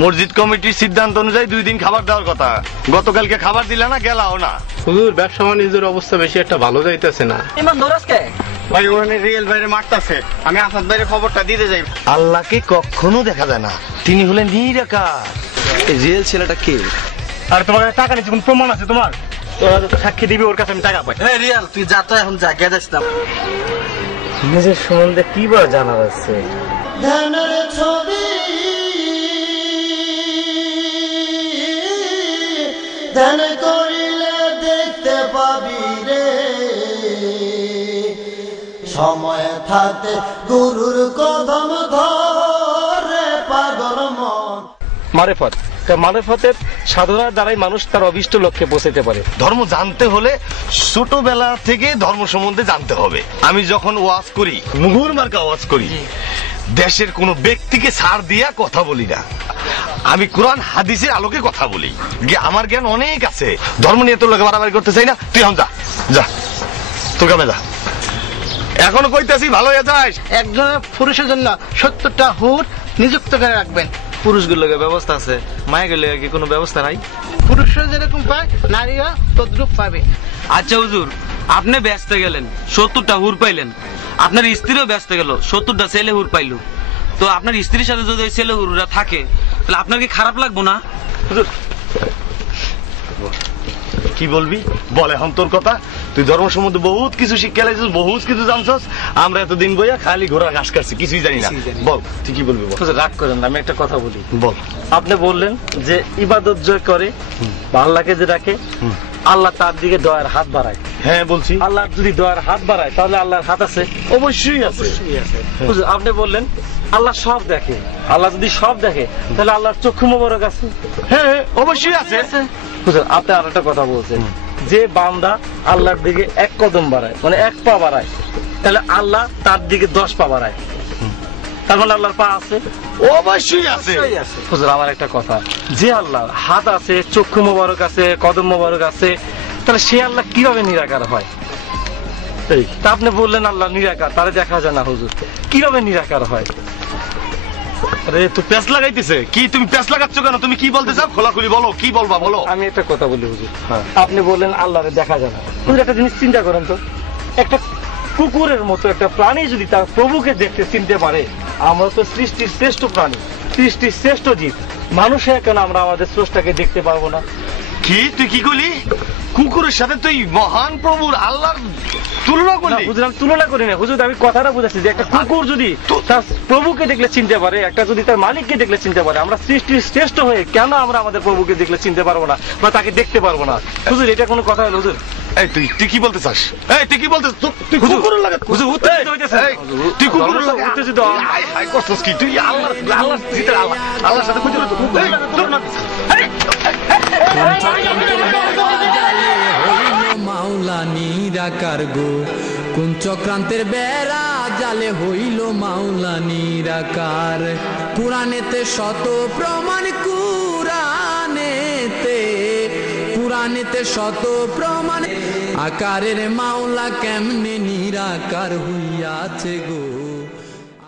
মসজিদ কমিটির সিদ্ধান্ত অনুযায়ী 2 দিন খাবার দেওয়ার কথা। গতকালকে খাবার দিলা না, গেলাও না। হুজুর, ব্যবসা বাণিজ্যের অবস্থা বেশি একটা ভালো যাইতেছে না। ইমান দরাজকে ভাই ওখানে রিয়েল বাইরে মারতাছে, আমি আসাদ বাইরে খবরটা দিতে যাই। আল্লাহকে কখনো দেখা যায় না, তিনি হলেন নিরাকার। রিয়েল ছেলেটা কে? আর তোমার টাকা নিচ্ছে কোন প্রমাণ আছে তোমার? সাক্ষী দিবি, ওর কাছে আমি টাকা পাই। রিয়াল তুই যা তো এখন যা গেদাস না। নিজের সম্বন্ধে কি বা জানা আছে? ধ্যানের ছবি ধ্যান করিলে দেখতে পাবি রে, সময় থাকতে গুরুর কদম ধরে পাগল মন। মারেফত, মারেফতের সাধনার দ্বারাই মানুষ তার অভিষ্ট লক্ষ্যে পৌঁছাতে পারে। ধর্ম জানতে হলে ছোটবেলা থেকে ধর্ম সম্বন্ধে জানতে হবে। আমি যখন ওয়াজ করি, মুগুর মার্কা ওয়াজ করি, দেশের কোন ব্যক্তিকে ছাড় দিয়া কথা বলি না। আমি কোরআন হাদিসের আলোকে কথা বলি। আমার জ্ঞান অনেক আছে, ধর্ম নিয়ে তোর লোকে বাড়াবাড়ি করতে চাই না। তুই এখন যা যা, তোর কামে যা। এখনো কইতেছি ভালো হয়ে যাস। একজন পুরুষের জন্য 70টা হুর নিযুক্ত করে রাখবেন। পুরুষগুলোকে ব্যবস্থা আছে, মায়ের কি কোনো ব্যবস্থা নাই? পুরুষরা যেরকম পায় নারীরা তদ্রুপ পাবে। আচ্ছা হুজুর, আপনি ব্যস্ত গেলেন, 70টা হুর পাইলেন, আপনার স্ত্রীও ব্যস্ত গেল, 70টা ছেলে হুর পাইল। তো আপনার স্ত্রীর সাথে যদি ওই ছেলে হুররা থাকে, তাহলে আপনার কি খারাপ লাগবো না? কি বলবি বল এখন তোর কথা। তুই ধর্ম সম্বন্ধে বহুত কিছু শিক্ষা লাইছিস, বহুত কিছু জানছস। আমরা এতদিন বইয়া খালি ঘোড়া ঘাস কাটছি, কিছুই জানি না। বল তুই কি বলবি? রাগ করেন না, আমি একটা কথা বলি। বল। আপনি বললেন যে ইবাদত যে করে বা আল্লাহকে যে ডাকে, আল্লাহ তার দিকে দয়ার হাত বাড়ায়। হ্যাঁ বলছি। আল্লাহ যদি দয়ার হাত বাড়ায় তাহলে আল্লাহর হাত আছে? অবশ্যই আছে। হুজুর, আপনি বললেন আল্লাহ সব দেখে। আল্লাহ যদি সব দেখে তাহলে আল্লাহর চক্ষু মোবারক আছে? হ্যাঁ অবশ্যই আছে। হুজুর, আপনি আর একটা কথা বলছেন যে বান্দা আল্লাহর দিকে 1 কদম বাড়ায়, মানে 1 পা বাড়ায়, তাহলে আল্লাহ তার দিকে 10 পা বাড়ায়। তার মানে আল্লাহর পা আছে? অবশ্যই আছে। হুজুর, আমার একটা কথা, যে আল্লাহর হাত আছে, চক্ষু মোবারক আছে, কদম মোবারক আছে, তাহলে সে আল্লাহ কিভাবে নিরাকার হয়? তা আপনি বললেন আল্লাহ নিরাকার, তারা দেখা যায় না। হুজুর, কিভাবে নিরাকার হয়? আরে তুই প্যাঁচ লাগাইতেছে কি? তুমি প্যাঁচ লাগাচ্ছ কেন? তুমি কি বলতে চাও খোলাখুলি বলো, কি বলবা বলো। আমি একটা কথা বলি হুজুর, আপনি বললেন আল্লাহরে দেখা যায় না। হুজুর, একটা জিনিস চিন্তা করেন তো, একটা কুকুরের মতো একটা প্রাণী যদি তার প্রভুকে দেখতে চিনতে পারে, আমরা তো সৃষ্টির শ্রেষ্ঠ প্রাণী, সৃষ্টির শ্রেষ্ঠ জীব, মানুষে কেন আমরা আমাদের স্রষ্টাকে দেখতে পারবো না? কি তুই কি করলি? কুকুরের সাথে তুই মহান প্রভুর আল্লাহর তুলনা করলি? হুজুর, আমি তুলনা করি না হুজুর, আমি কথাটা বুঝাচ্ছি যে একটা কুকুর যদি তার প্রভুকে দেখলে চিনতে পারে, একটা যদি তার মালিককে দেখলে চিনতে পারে, আমরা সৃষ্টির শ্রেষ্ঠ হয়ে কেন আমরা আমাদের প্রভুকে দেখলে চিনতে পারবো না বা তাকে দেখতে পারবো না? হুজুর, এটা কোনো কথা হলো? হুজুর, এই তুই কি বলতে চাস? এই তুই কি বলতে? তুই কুকুরের লাগে হুজুর উত্তেজিত হইতেছে। তুই কুকুরের লাগে উত্তেজিত। হাই হাই করছস কি তুই? আল্লাহর সাথে খুঁজে মাওলা নিরাকার গো, কোন চক্রান্তের বেড়া জালে হইল মাওলা নিরাকার। পুরাণেতে শত প্রমাণ, পুরাণেতে শত প্রমাণ, আকারের মাওলা কেমনে নিরাকার হইয়াছে গো।